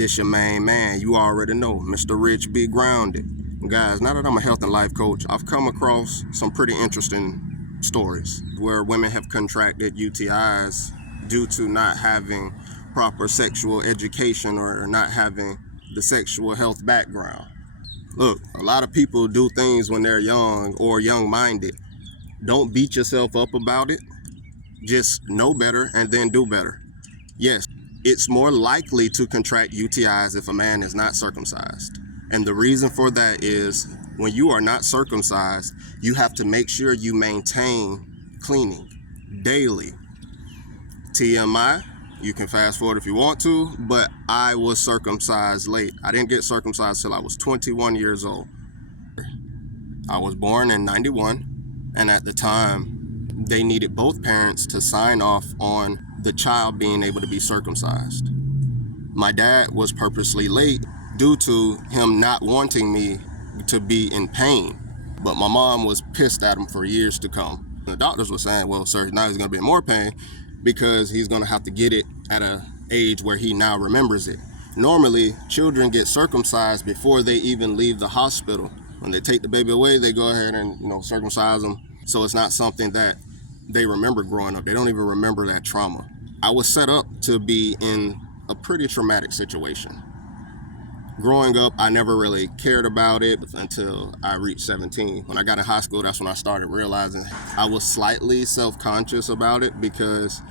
This your main man, you already know, Mr. Rich Be Grounded. Guys, now that I'm a health and life coach, I've come across some pretty interesting stories where women have contracted UTIs due to not having proper sexual education or not having the sexual health background. Look, a lot of people do things when they're young or young-minded. Don't beat yourself up about it. Just know better and then do better. Yes, it's more likely to contract UTIs if a man is not circumcised. And the reason for that is when you are not circumcised, you have to make sure you maintain cleaning daily. TMI, you can fast forward if you want to, but I was circumcised late. I didn't get circumcised till I was 21 years old. I was born in 91, and at the time, they needed both parents to sign off on the child being able to be circumcised. My dad was purposely late due to him not wanting me to be in pain, but my mom was pissed at him for years to come. The doctors were saying, well, sir, now he's going to be in more pain because he's going to have to get it at an age where he now remembers it. Normally, children get circumcised before they even leave the hospital. When they take the baby away, they go ahead and circumcise them. So it's not something that they remember growing up. They don't even remember that trauma. I was set up to be in a pretty traumatic situation. Growing up, I never really cared about it until I reached 17. When I got in high school, that's when I started realizing I was slightly self-conscious about it because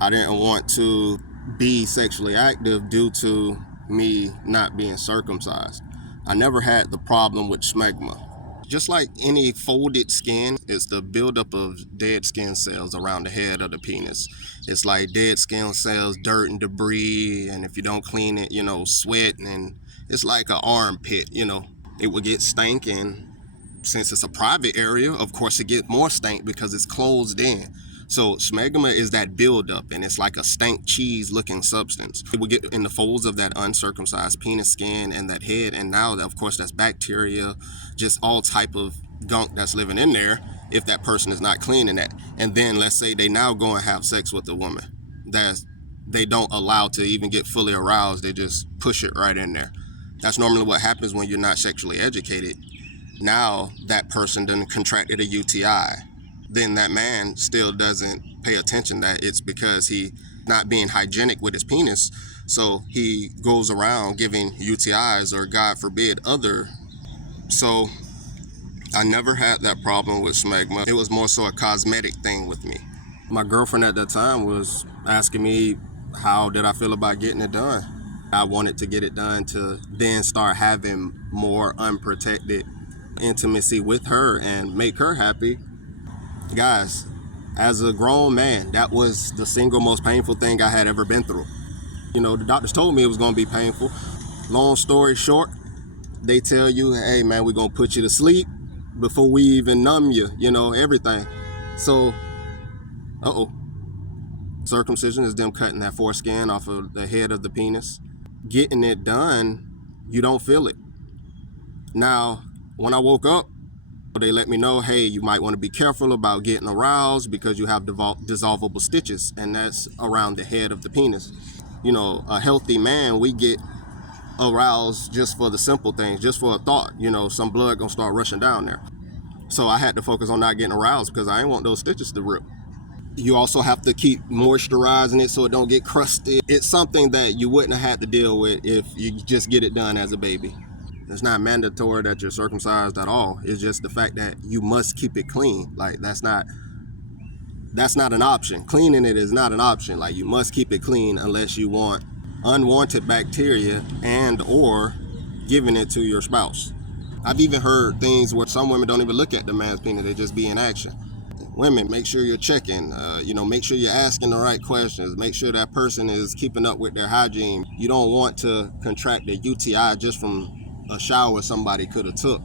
I didn't want to be sexually active due to me not being circumcised. I never had the problem with smegma. Just like any folded skin, it's the buildup of dead skin cells around the head of the penis. It's like dead skin cells, dirt and debris, and if you don't clean it, sweat, and it's like an armpit, It would get stank, and since it's a private area, of course it gets more stank because it's closed in. So smegma is that buildup, and it's like a stank cheese looking substance. It will get in the folds of that uncircumcised penis skin and that head, and now of course that's bacteria, just all type of gunk that's living in there if that person is not cleaning that. And then let's say they now go and have sex with a woman that they don't allow to even get fully aroused, they just push it right in there. That's normally what happens when you're not sexually educated. Now that person done contracted a UTI. Then that man still doesn't pay attention that it's because he not being hygienic with his penis. So he goes around giving UTIs or, God forbid, other. So I never had that problem with smegma. It was more so a cosmetic thing with me. My girlfriend at that time was asking me how did I feel about getting it done. I wanted to get it done to then start having more unprotected intimacy with her and make her happy. Guys, as a grown man, that was the single most painful thing I had ever been through. The doctors told me it was going to be painful. Long story short, they tell you, hey man, we're going to put you to sleep before we even numb you, everything. So, circumcision is them cutting that foreskin off of the head of the penis. Getting it done, you don't feel it. Now, when I woke up, they let me know, hey, you might want to be careful about getting aroused because you have dissolvable stitches, and that's around the head of the penis. A healthy man, we get aroused just for the simple things, just for a thought. Some blood gonna start rushing down there. So I had to focus on not getting aroused because I didn't want those stitches to rip. You also have to keep moisturizing it so it don't get crusted. It's something that you wouldn't have had to deal with if you just get it done as a baby. It's not mandatory that you're circumcised at all. It's just the fact that you must keep it clean. Like that's not an option. Cleaning it is not an option. Like you must keep it clean unless you want unwanted bacteria and or giving it to your spouse. I've even heard things where some women don't even look at the man's penis, they just be in action. Women, make sure you're checking, make sure you're asking the right questions, make sure that person is keeping up with their hygiene. You don't want to contract a UTI just from a shower somebody could have took.